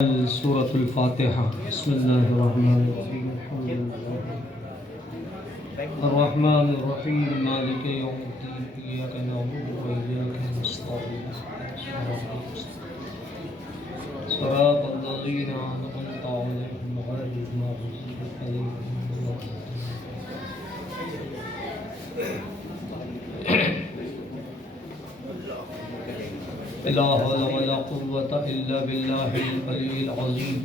سورة الفاتحة بسم الله الرحمن الرحيم الحمد لله الرحمن الرحيم مالك يوم الدين إياك نعبد وإياك نستعين صراط الذين أنعمت عليهم غير المغضوب عليهم ولا لا حول ولا قوة إلا بالله العلي العظيم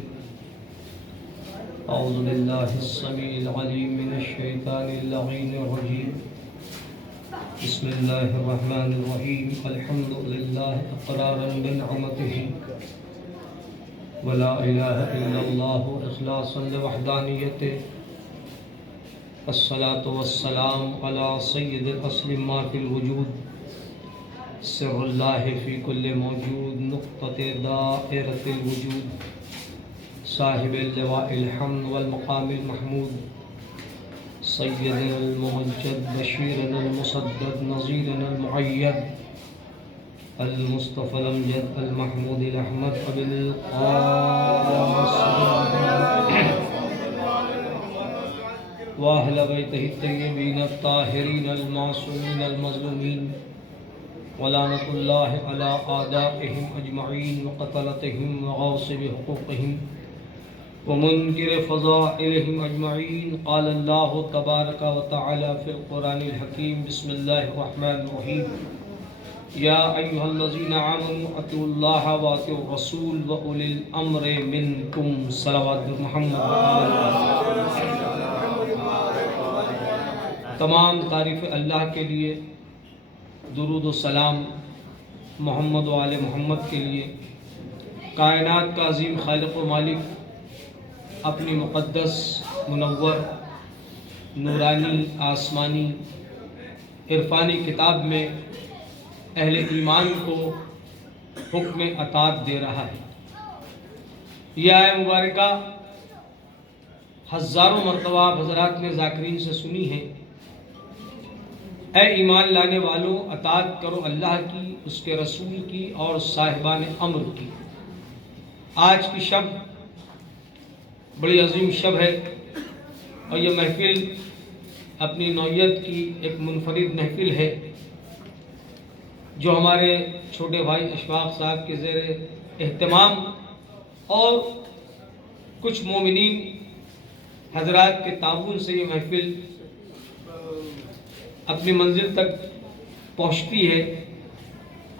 أعوذ بالله السميع العليم من الشيطان اللعين الرجيم بسم الله الرحمن الرحيم الحمد لله إقرارا بنعمته ولا إله إلا الله إخلاصا لوحدانيته الصلاة والسلام على سيد الأصل ما في الوجود سر اللہ فی کل موجود نقطۃ دائرۃ الوجود صاحب اللواء الحمد والمقام المحمود سیدنا الممجد بشیرنا المسدد نظیرنا المعید المصطفى الامجد المحمود الاحمد ابن القاسم واہل بیتہ الطیبین الطاہرین المعصومین المظلومین ولعنت اللہ علی اعدائهم اجمعین وقتلتهم وغاصب حقوقهم ومنکر فضائلهم اجمعین قال اللہ تبارک وتعالی فی القرآن الحکیم بسم اللہ الرحمن الرحیم یا ایہا الذین آمنوا اطیعوا اللہ واطیعوا الرسول واولی الامر منکم صلوات محمد تمام تعریف اللہ کے لیے، درود و سلام محمد و آل محمد کے لیے۔ کائنات کا عظیم خالق و مالک اپنی مقدس منور نورانی آسمانی عرفانی کتاب میں اہل ایمان کو حکم اطاعت دے رہا ہے۔ یہ آیہ مبارکہ ہزاروں مرتبہ حضرات نے ذاکرین سے سنی ہے۔ اے ایمان لانے والوں، اطاعت کرو اللہ کی، اس کے رسول کی اور صاحبان امر کی۔ آج کی شب بڑی عظیم شب ہے اور یہ محفل اپنی نوعیت کی ایک منفرد محفل ہے جو ہمارے چھوٹے بھائی اشفاق صاحب کے زیر اہتمام اور کچھ مومنین حضرات کے تعاون سے یہ محفل اپنی منزل تک پہنچتی ہے،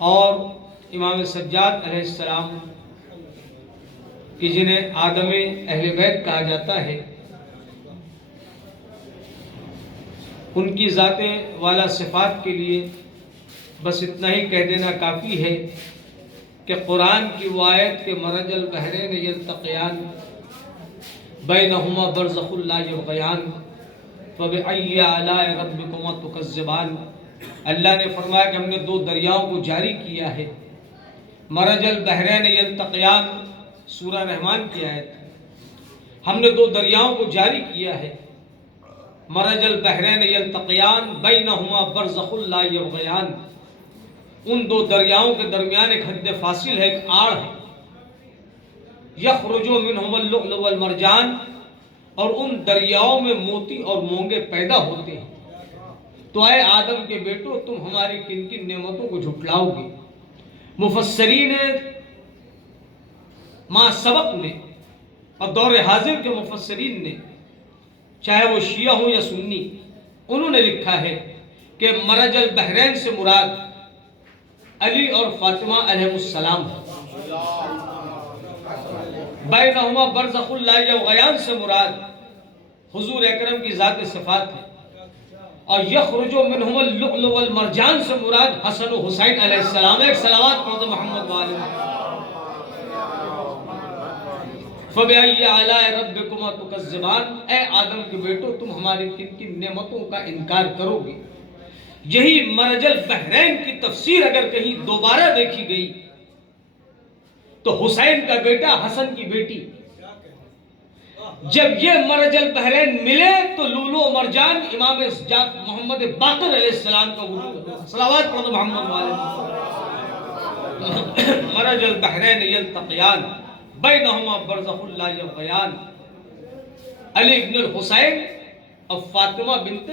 اور امام سجاد علیہ السلام کی جنہیں آدم اہل بیت کہا جاتا ہے، ان کی ذات والا صفات کے لیے بس اتنا ہی کہہ دینا کافی ہے کہ قرآن کی وہ آیت کے مرج البحرین یلتقیان بینہما برزخ لا یبغیان فَبِأَيِّ آلَاءِ رَبِّكُمَا تُكَذِّبَانِ۔ اللہ نے فرمایا کہ ہم نے دو دریاؤں کو جاری کیا ہے۔ مرج البحرین یلتقیان سورہ رحمان کی آیت، ہم نے دو دریاؤں کو جاری کیا ہے۔ مرج البحرین یلتقیان بینہما برزخ لا یبغیان، ان دو دریاؤں کے درمیان ایک حد فاصل ہے، ایک آڑ ہے۔ یخرج منہما اللؤلؤ والمرجان، اور ان دریاؤں میں موتی اور مونگے پیدا ہوتے ہیں۔ تو اے آدم کے بیٹو، تم ہماری کن کن نعمتوں کو جھٹلاؤ گے؟ مفسرین ما سبق نے اور دور حاضر کے مفسرین نے، چاہے وہ شیعہ ہوں یا سنی، انہوں نے لکھا ہے کہ مرج البحرین سے مراد علی اور فاطمہ علیہ السلام ہے، بینہما برزخ لا یبغیان سے مراد حضور اکرم کی ذات صفات ہے، اور یخرج منہما اللؤلؤ والمرجان سے مراد حسن و حسین علیہ السلام ہے۔ ایک صلوات پڑھو محمد والے۔ فَبِأَيِّ آلَاءِ رَبِّكُمَا تُكَذِّبَانِ، اے آدم کے بیٹو، تم ہماری کن کن نعمتوں کا انکار کرو گے؟ یہی مرج البحرین کی تفسیر اگر کہیں دوبارہ دیکھی گئی تو حسین کا بیٹا حسن کی بیٹی، جب یہ مرج البحرین ملے تو لولو و مرجان امام محمد باقر علیہ السلام کا وجود ہے۔ صلوات پڑھو محمد والے۔ مرج البحرین یلتقیان بینہما برزخ لا یبغیان، علی بن الحسین اور فاطمہ بنت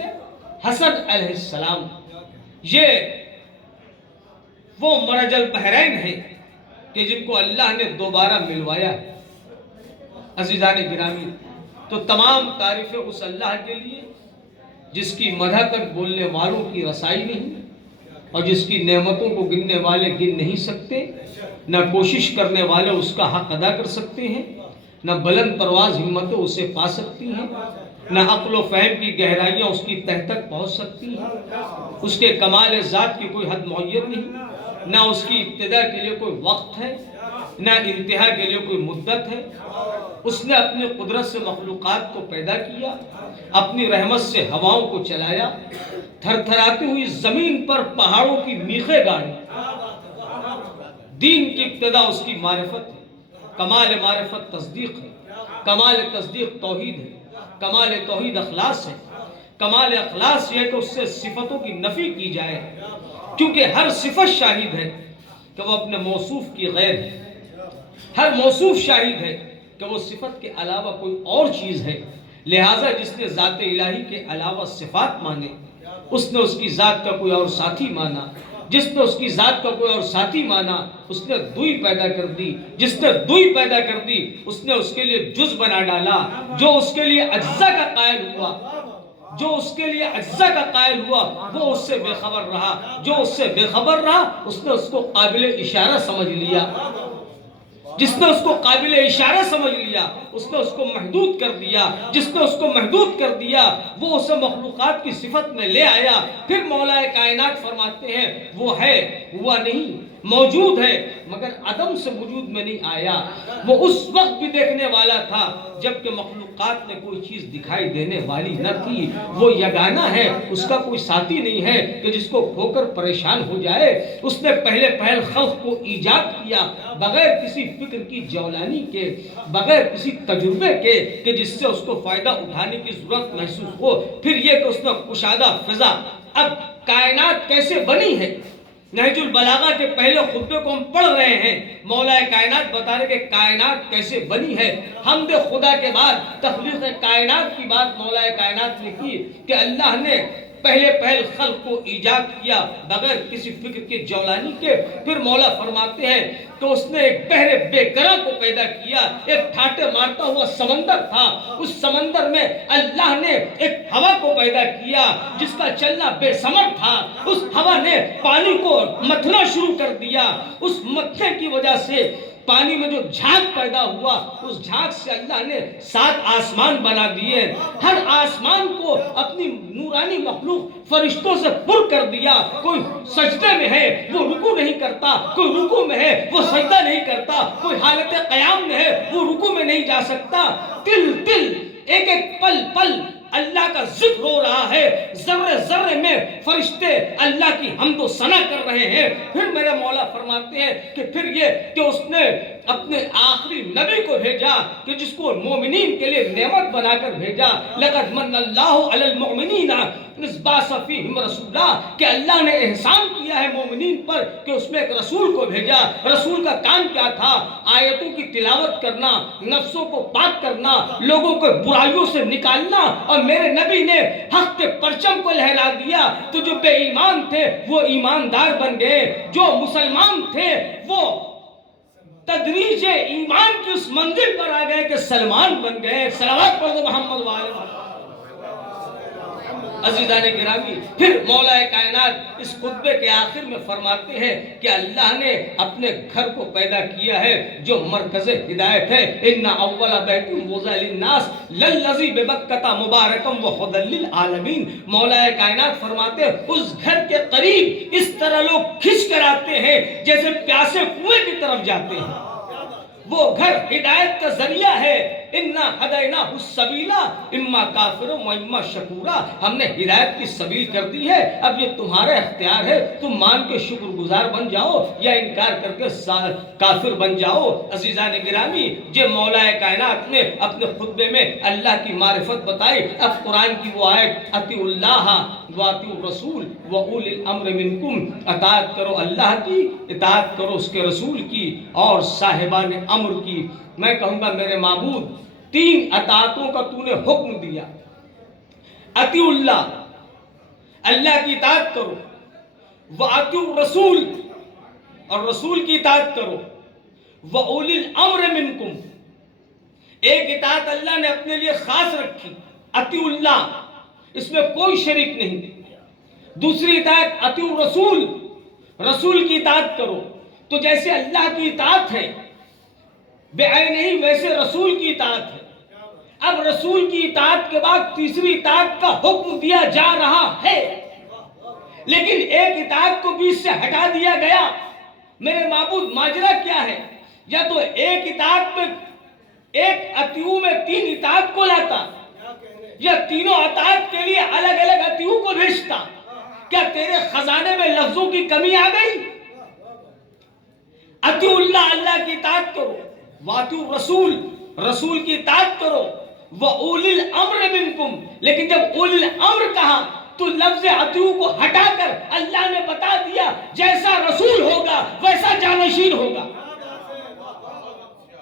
حسن علیہ السلام، یہ وہ مرج البحرین ہیں کہ جن کو اللہ نے دوبارہ ملوایا ہے۔ عزیزان گرامی، تو تمام تعریفیں اس اللہ کے لیے جس کی مدح تک بولنے والوں کی رسائی نہیں، اور جس کی نعمتوں کو گننے والے گن نہیں سکتے، نہ کوشش کرنے والے اس کا حق ادا کر سکتے ہیں، نہ بلند پرواز ہمتیں اسے پا سکتی ہیں، نہ عقل و فہم کی گہرائیاں اس کی تہ تک پہنچ سکتی ہیں۔ اس کے کمال ذات کی کوئی حد معین نہیں، نہ اس کی ابتدا کے لیے کوئی وقت ہے، نہ انتہا کے لیے کوئی مدت ہے۔ اس نے اپنی قدرت سے مخلوقات کو پیدا کیا، اپنی رحمت سے ہواؤں کو چلایا، تھر تھراتی ہوئی زمین پر پہاڑوں کی میخیں گاڑی۔ دین کی ابتدا اس کی معرفت ہے، کمال معرفت تصدیق ہے، کمال تصدیق توحید ہے، کمال توحید اخلاص ہے، کمال اخلاص یہ کہ اس سے صفتوں کی نفی کی جائے، کیونکہ ہر صفت شاہد ہے کہ وہ اپنے موصوف کی غیر ہے، ہر موصوف شاہد ہے کہ وہ صفت کے علاوہ کوئی اور چیز ہے۔ لہٰذا جس نے ذات الہی کے علاوہ صفات مانے، اس نے اس کی ذات کا کوئی اور ساتھی مانا، جس نے اس کی ذات کا کوئی اور ساتھی مانا اس نے دوئی پیدا کر دی، جس نے دوئی پیدا کر دی اس نے اس کے لیے جز بنا ڈالا۔ جو اس کے لیے اجزا کا قائل ہوا، جو اس کے لیے اجزا کا قائل ہوا وہ اس سے بے خبر رہا، جو اس سے بے خبر رہا اس نے اس کو قابل اشارہ سمجھ لیا، جس نے اس کو قابل اشارہ سمجھ لیا اس نے اس کو محدود کر دیا، جس نے اس کو محدود کر دیا وہ اسے مخلوقات کی صفت میں لے آیا۔ پھر مولا کائنات فرماتے ہیں وہ ہے، ہوا نہیں، موجود ہے مگر عدم سے وجود میں نہیں آیا۔ وہ اس وقت بھی دیکھنے والا تھا جبکہ مخلوقات میں کوئی چیز دکھائی دینے والی نہ تھی۔ وہ یگانہ ہے، اس کا کوئی ساتھی نہیں ہے کہ جس کو کھو کر پریشان ہو جائے۔ اس نے پہلے پہل خلق کو ایجاد کیا بغیر کسی فکر کی جولانی کے، بغیر کسی تجربے کے کہ جس سے اس کو فائدہ اٹھانے کی ضرورت محسوس ہو۔ پھر یہ کہ اس نے کشادہ فضا۔ اب کائنات کیسے بنی ہے؟ نہج البلاغہ کے پہلے خطبے کو ہم پڑھ رہے ہیں، مولا کائنات بتا رہے کہ کائنات کیسے بنی ہے۔ حمد خدا کے بعد تخلیق کائنات کی بات مولا کائنات نے کی کہ اللہ نے پہلے پہل خلق کو ایجاد کیا بغیر کسی فکر کے جولانی کے۔ پھر مولا فرماتے ہیں تو اس نے ایک بحر بے گراں کو پیدا کیا، ایک ٹھاٹے مارتا ہوا سمندر تھا، اس سمندر میں اللہ نے ایک ہوا کو پیدا کیا جس کا چلنا بے ثمر تھا۔ اس ہوا نے پانی کو متھنا شروع کر دیا، اس متھنے کی وجہ سے پانی میں جو جھاگ پیدا ہوا اس جھاگ سے اللہ نے 7 آسمان بنا دیے۔ ہر آسمان کو اپنی نورانی مخلوق فرشتوں سے پر کر دیا۔ کوئی سجدے میں ہے وہ رکوع نہیں کرتا، کوئی رکوع میں ہے وہ سجدہ نہیں کرتا، کوئی حالت قیام میں ہے وہ رکوع میں نہیں جا سکتا۔ تل تل، ایک ایک پل پل اللہ کا ذکر ہو رہا ہے، ذرے ذرے میں فرشتے اللہ کی حمد و ثنا کر رہے ہیں۔ پھر میرے مولا فرماتے ہیں کہ پھر یہ کہ اس نے اپنے آخری نبی کو بھیجا کہ جس کو مومنین کے لیے نعمت بنا کر بھیجا۔ لقد من اللہ علی المؤمنین اذ بعث فیہم رسولا، کہ اللہ نے احسان کیا ہے مومنین پر کہ اس میں ایک رسول کو بھیجا۔ رسول کا کام کیا تھا؟ آیتوں کی تلاوت کرنا، نفسوں کو پاک کرنا، لوگوں کو برائیوں سے نکالنا۔ اور میرے نبی نے حق کے پرچم کو لہرا دیا تو جو بے ایمان تھے وہ ایماندار بن گئے، جو مسلمان تھے وہ تدریج ایمان کی اس منزل پر آ گئے کہ سلمان بن گئے۔ صلوات پڑھ دو محمد وعلی محمد۔ عزیزان گرامی، پھر مولا کائنات اس خطبے کے آخر میں فرماتے ہیں کہ اللہ نے اپنے گھر کو پیدا کیا ہے جو مرکز ہدایت ہے۔ ان اول بیت وضع للناس للذی ببکۃ مبارکا وہدی للعالمین۔ مولا کائنات فرماتے ہیں اس گھر کے قریب اس طرح لوگ کھنچ کر آتے ہیں جیسے پیاسے کنویں کی طرف جاتے ہیں۔ وہ گھر ہدایت کا ذریعہ ہے۔ انا ہدیناہ السبیل اما کافر و اما شکورا، ہم نے ہدایت کی سبیل کر دی ہے، اب یہ تمہارا اختیار ہے، تم مان کے شکر گزار بن جاؤ یا انکار کر کے کافر بن جاؤ۔ عزیزان گرامی، جو مولا کائنات نے اپنے خطبے میں اللہ کی معرفت بتائی۔ اب قرآن کی وہ آیت اطیعوا اللہ واطیعوا الرسول واولی الامر منکم، اطاعت کرو اللہ کی، اطاعت کرو اس کے رسول کی اور صاحبان امر کی۔ میں کہوں گا میرے معبود 3 اطاعتوں کا تو نے حکم دیا، اطیع اللہ، اللہ کی اطاعت کرو، وَأَطِیعُوا الرَّسُولَ، اور رسول کی اطاعت کرو، وَأُولِي الْأَمْرِ مِنْکُمْ، ایک اطاعت اللہ نے اپنے لیے خاص رکھی، اطیع اللہ، اس میں کوئی شریک نہیں۔ دوسری اطاعت اطیع الرسول، رسول کی اطاعت کرو، تو جیسے اللہ کی اطاعت ہے بے نہیں ویسے رسول کی اطاعت ہے۔ اب رسول کی اطاعت کے بعد تیسری اطاعت کا حکم دیا جا رہا ہے، لیکن ایک اطاعت کو بیچ سے ہٹا دیا گیا۔ میرے معبود ماجرا کیا ہے؟ یا تو ایک اطاعت میں، ایک اطیعو میں 3 اطاعت کو لاتا، یا تینوں اطاعت کے لیے الگ الگ اطیعو کو بھیجتا۔ کیا تیرے خزانے میں لفظوں کی کمی آ گئی؟ اطیعوا اللہ، اللہ کی اطاعت کرو، واطیعوا الرسول، رسول کی اطاعت کرو، وَأُولِي الْأَمْرِ مِنْکُمْ، لیکن جب اولی الامر کہا تو لفظ اطیعوا کو ہٹا کر اللہ نے بتا دیا جیسا رسول ہوگا ویسا جانشین ہوگا،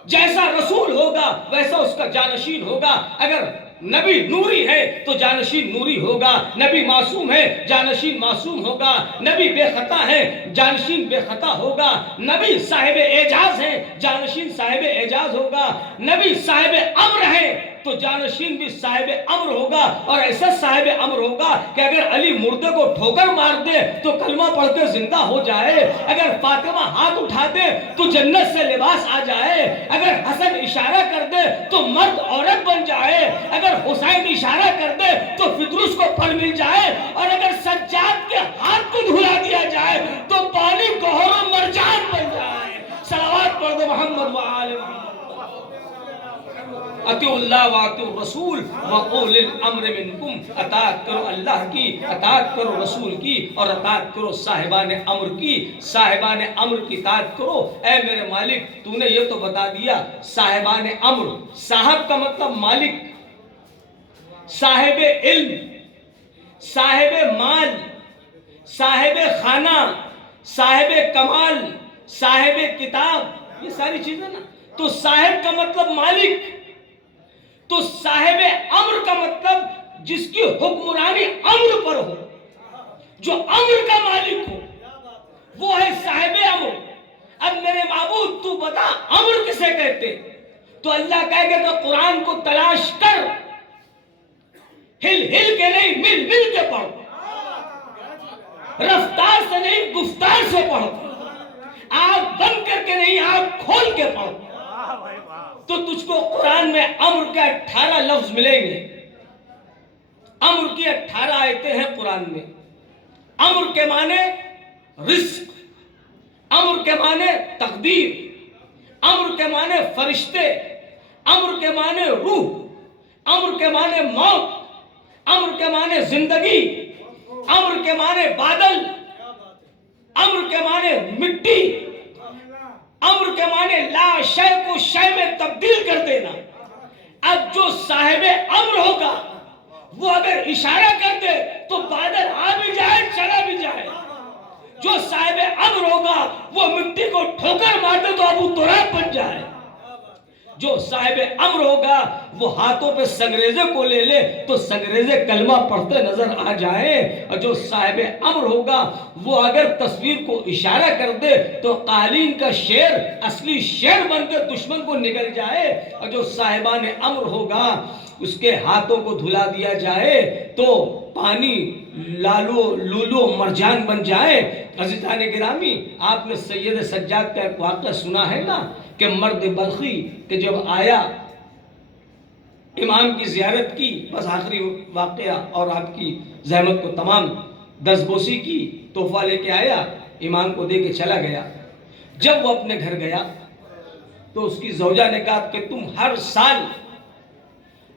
جیسا رسول ہوگا ویسا اس کا جانشین ہوگا۔ اگر نبی نوری ہے تو جانشین نوری ہوگا، نبی معصوم ہے جانشین معصوم ہوگا، نبی بے خطا ہے جانشین بے خطا ہوگا، نبی صاحب اعجاز ہے جانشین صاحب اعجاز ہوگا، نبی صاحب امر ہے تو جانشین بھی صاحب امر ہوگا، اور ایسا صاحب امر ہوگا کہ اگر علی مردے کو ٹھوکر مار دے تو کلمہ پڑھ کے زندہ ہو جائے، اگر فاطمہ ہاتھ اٹھا دے تو جنت سے لباس آ جائے، اگر حسن اشارہ کر دے تو مرد عورت بن جائے، اگر حسین اشارہ کر دے تو فدرس کو پھل مل جائے، اور اگر سجاد کے ہاتھ کو دھلا دیا جائے تو پانی گوہر و مرجان بن جائے۔ صلوات پڑھ دو محمد و آل محمد۔ اطیعوا اللہ واطیعوا الرسول وَأُولِي الْأَمْرِ مِنْکُمْ، اطاعت کرو اللہ کی، اطاعت کرو رسول کی، اور اطاعت کرو صاحبان امر کی، صاحبان امر کی اطاعت کرو۔ اے میرے مالک تو نے یہ تو بتا دیا صاحبان امر، صاحب کا مطلب مالک، صاحب علم، صاحب مال، صاحب خانہ، صاحب کمال، صاحب کتاب، یہ ساری چیزیں نا۔ تو صاحب کا مطلب مالک، تو صاحب امر کا مطلب جس کی حکمرانی امر پر ہو، جو امر کا مالک ہو، وہ ہے صاحب امر۔ اب میرے معبود تو بتا امر کسے کہتے؟ تو اللہ کہے گا کہ قرآن کو تلاش کر، ہل ہل کے نہیں مل مل کے پڑھو، رفتار سے نہیں گفتار سے پڑھو، آنکھ بند کر کے نہیں آنکھ کھول کے پڑھو، تو تجھ کو قرآن میں امر کے 18 لفظ ملیں گے۔ امر کی 18 آیتیں ہیں قرآن میں۔ امر کے معنی رزق، امر کے معنی تقدیر، امر کے معنی فرشتے، امر کے معنی روح، امر کے معنی موت، امر کے معنی زندگی، امر کے معنی بادل، امر کے معنی مٹی، امر کے معنی لا شے کو شے میں تبدیل کر دینا۔ اب جو صاحب امر ہوگا وہ اگر اشارہ کر دے تو بادل آ بھی جائے چلا بھی جائے، جو صاحب امر ہوگا وہ مٹی کو ٹھوکر مار دے تو ابو تراب بن جائے، جو صاحب امر ہوگا وہ ہاتھوں پہ سنگریزے کو لے لے تو سنگریزے کلمہ پڑھتے نظر آ جائے، اور جو صاحب امر ہوگا وہ اگر تصویر کو اشارہ کر دے تو قالین کا شیر اصلی شیر بن کے دشمن کو نگل جائے، اور جو صاحبان امر ہوگا اس کے ہاتھوں کو دھلا دیا جائے تو پانی لولو مرجان بن جائے۔ عزیزان گرامی، آپ نے سید سجاد کا ایک واقعہ سنا ہے نا کہ مرد بلخی کہ جب آیا امام کی زیارت کی، بس آخری واقعہ اور آپ کی زحمت کو تمام دستبوسی کی، تحفہ لے کے آیا، امام کو دے کے چلا گیا۔ جب وہ اپنے گھر گیا تو اس کی زوجہ نے کہا کہ تم ہر سال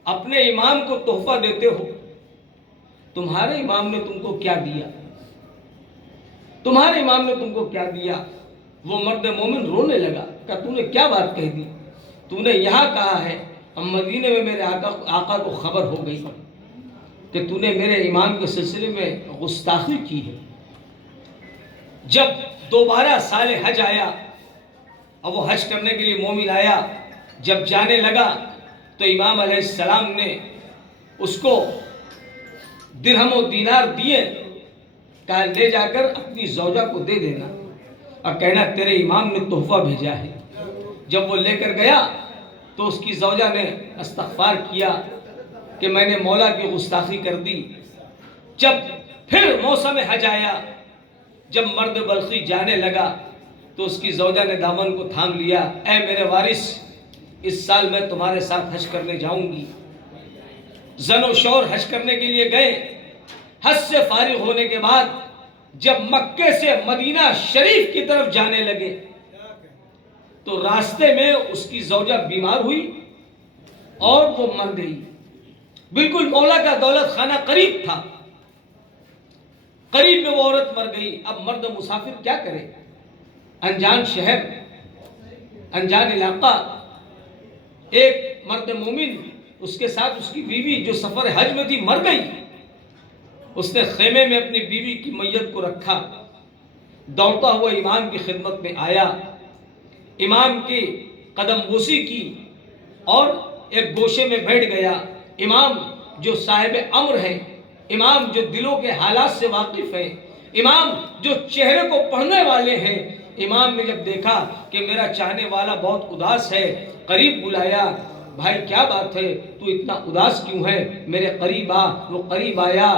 اپنے امام کو تحفہ دیتے ہو، تمہارے امام نے تم کو کیا دیا؟ تمہارے امام نے تم کو کیا دیا؟ وہ مرد مومن رونے لگا کہ تو نے کیا بات کہہ دی؟ تو نے یہاں کہا ہے، مدینے میں میرے آقا کو خبر ہو گئی کہ تو نے میرے امام کے سلسلے میں گستاخی کی ہے۔ جب دوبارہ سال حج آیا اور وہ حج کرنے کے لیے مومن آیا جب جانے لگا تو امام علیہ السلام نے اس کو درہم و دینار دیے، کہا لے جا کر اپنی زوجہ کو دے دینا اور کہنا تیرے امام نے تحفہ بھیجا ہے۔ جب وہ لے کر گیا تو اس کی زوجہ نے استغفار کیا کہ میں نے مولا کی گستاخی کر دی۔ جب پھر موسم حج آیا، جب مرد بلخی جانے لگا تو اس کی زوجہ نے دامن کو تھام لیا، اے میرے وارث، اس سال میں تمہارے ساتھ حج کرنے جاؤں گی۔ زن و شور حج کرنے کے لیے گئے۔ حج سے فارغ ہونے کے بعد جب مکے سے مدینہ شریف کی طرف جانے لگے تو راستے میں اس کی زوجہ بیمار ہوئی اور وہ مر گئی۔ بالکل مولا کا دولت خانہ قریب تھا، قریب میں وہ عورت مر گئی۔ اب مرد مسافر کیا کرے؟ انجان شہر، انجان علاقہ، ایک مرد مومن، اس کے ساتھ اس کی بیوی جو سفر حج میں تھی مر گئی۔ اس نے خیمے میں اپنی بیوی کی میت کو رکھا، دوڑتا ہوا امام کی خدمت میں آیا، امام کی قدم بوسی کی اور ایک گوشے میں بیٹھ گیا۔ امام جو صاحب امر ہے، امام جو دلوں کے حالات سے واقف ہے، امام جو چہرے کو پڑھنے والے ہیں، امام نے جب دیکھا کہ میرا چاہنے والا بہت اداس ہے، قریب بلایا، بھائی کیا بات ہے، تو اتنا اداس کیوں ہے، میرے قریب آ۔ وہ قریب آیا۔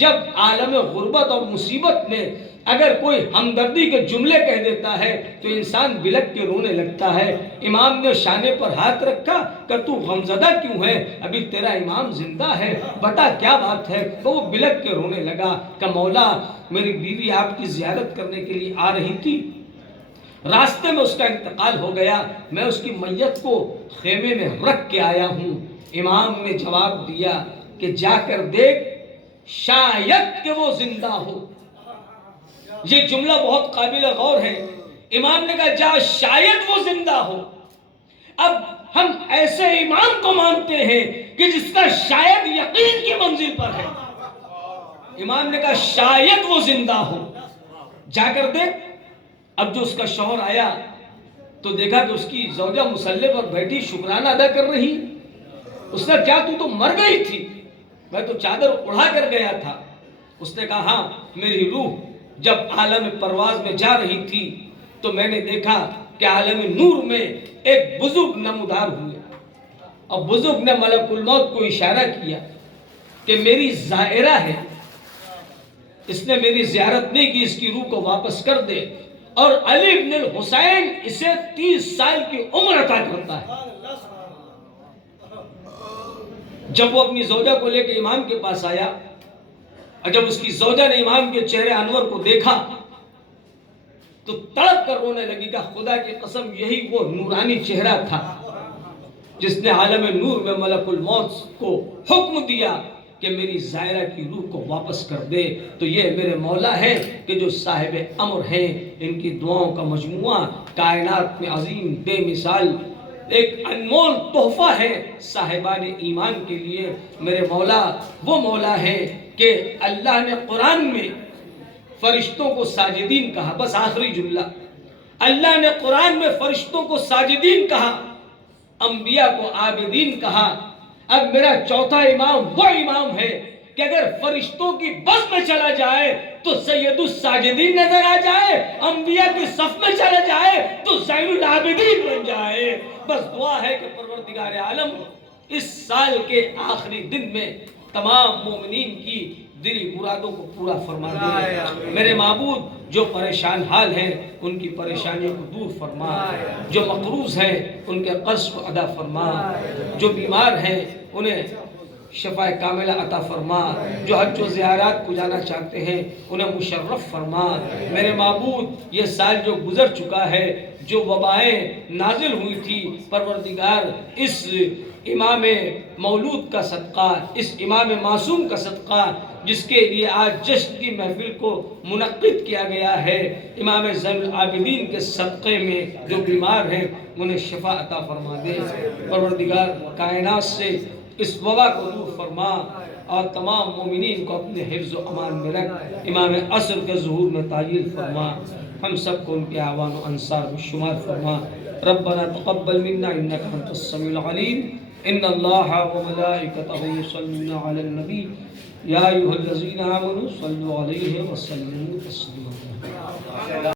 جب عالم غربت اور مصیبت میں اگر کوئی ہمدردی کے جملے کہہ دیتا ہے تو انسان بلک کے رونے لگتا ہے۔ امام نے شانے پر ہاتھ رکھا کہ تو غمزدہ کیوں ہے، ابھی تیرا امام زندہ ہے، بتا کیا بات ہے۔ تو وہ بلک کے رونے لگا کہ مولا، میری بیوی آپ کی زیارت کرنے کے لیے آ رہی تھی، راستے میں اس کا انتقال ہو گیا، میں اس کی میت کو خیمے میں رکھ کے آیا ہوں۔ امام نے جواب دیا کہ جا کر دیکھ، شاید کہ وہ زندہ ہو۔ یہ جملہ بہت قابل غور ہے۔ امام نے کہا جا، شاید وہ زندہ ہو۔ اب ہم ایسے امام کو مانتے ہیں کہ جس کا شاید یقین کی منزل پر ہے۔ امام نے کہا شاید وہ زندہ ہو، جا کر دیکھ۔ اب جو اس کا شوہر آیا تو دیکھا کہ اس کی زوجہ مصلی پر بیٹھی شکرانہ ادا کر رہی۔ اس نے کیا تو مر گئی تھی؟ میں تو چادر اڑا کر گیا تھا۔ اس نے کہا ہاں، میری روح جب عالم پرواز میں جا رہی تھی تو میں نے دیکھا کہ عالم نور میں ایک بزرگ نمودار ہوئے، اور بزرگ نے ملک الموت کو اشارہ کیا کہ میری زائرہ ہے، اس نے میری زیارت نہیں کی، اس کی روح کو واپس کر دے۔ اور علی بن الحسین اسے 30 سال کی عمر عطا کرتا ہے۔ جب وہ اپنی زوجہ کو لے کے امام کے پاس آیا، اور جب اس کی زوجہ نے امام کے چہرے انور کو دیکھا تو تڑپ کر رونے لگی کہ خدا کی قسم یہی وہ نورانی چہرہ تھا جس نے عالم نور میں ملک الموت کو حکم دیا کہ میری زائرہ کی روح کو واپس کر دے۔ تو یہ میرے مولا ہے کہ جو صاحب امر ہیں، ان کی دعاؤں کا مجموعہ کائنات میں عظیم بے مثال ایک انمول تحفہ ہے صاحبان ایمان کے لیے۔ میرے مولا وہ مولا ہے کہ اللہ نے قرآن میں فرشتوں کو ساجدین کہا۔ بس آخری جملہ، اللہ نے قرآن میں فرشتوں کو ساجدین کہا، انبیاء کو عابدین کہا۔ اب میرا چوتھا امام وہ امام ہے کہ اگر فرشتوں کی بس میں چلا جائے تو سید الساجدین نظر آ جائے، انبیاء کی صف میں چلا جائے تو زین العابدین بن جائے۔ بس دعا ہے کہ پروردگار عالم اس سال کے آخری دن میں تمام مومنین کی دلی مرادوں کو پورا فرما دے۔ میرے معبود جو پریشان حال ہیں ان کی پریشانیوں کو دور فرما، جو مقروض ہیں ان کے قرض کو ادا فرما، جو بیمار ہیں انہیں شفا کاملہ عطا فرما، جو حج و زیارات کو جانا چاہتے ہیں انہیں مشرف فرما۔ میرے معبود یہ سال جو گزر چکا ہے، جو وبائیں نازل ہوئی تھی، پروردگار اس امام مولود کا صدقہ، اس امام معصوم کا صدقہ جس کے لیے آج جشن کی محفل کو منعقد کیا گیا ہے، امام زین العابدین کے صدقے میں جو بیمار ہیں انہیں شفا عطا فرما دے۔ پروردگار کائنات سے اس وبا کو دور فرما اور تمام مومنین کو اپنے حفظ و امان میں رکھ، امام عصر کے ظہور میں تعجیل فرما، ہم سب کو ان کے اعوان و انصار میں شمار فرما۔ ربنا تقبل منا انك انت السميع العليم ان الله وملائكته يصلون على النبي يا ايها الذين امنوا صلوا عليه وسلموا تسليما.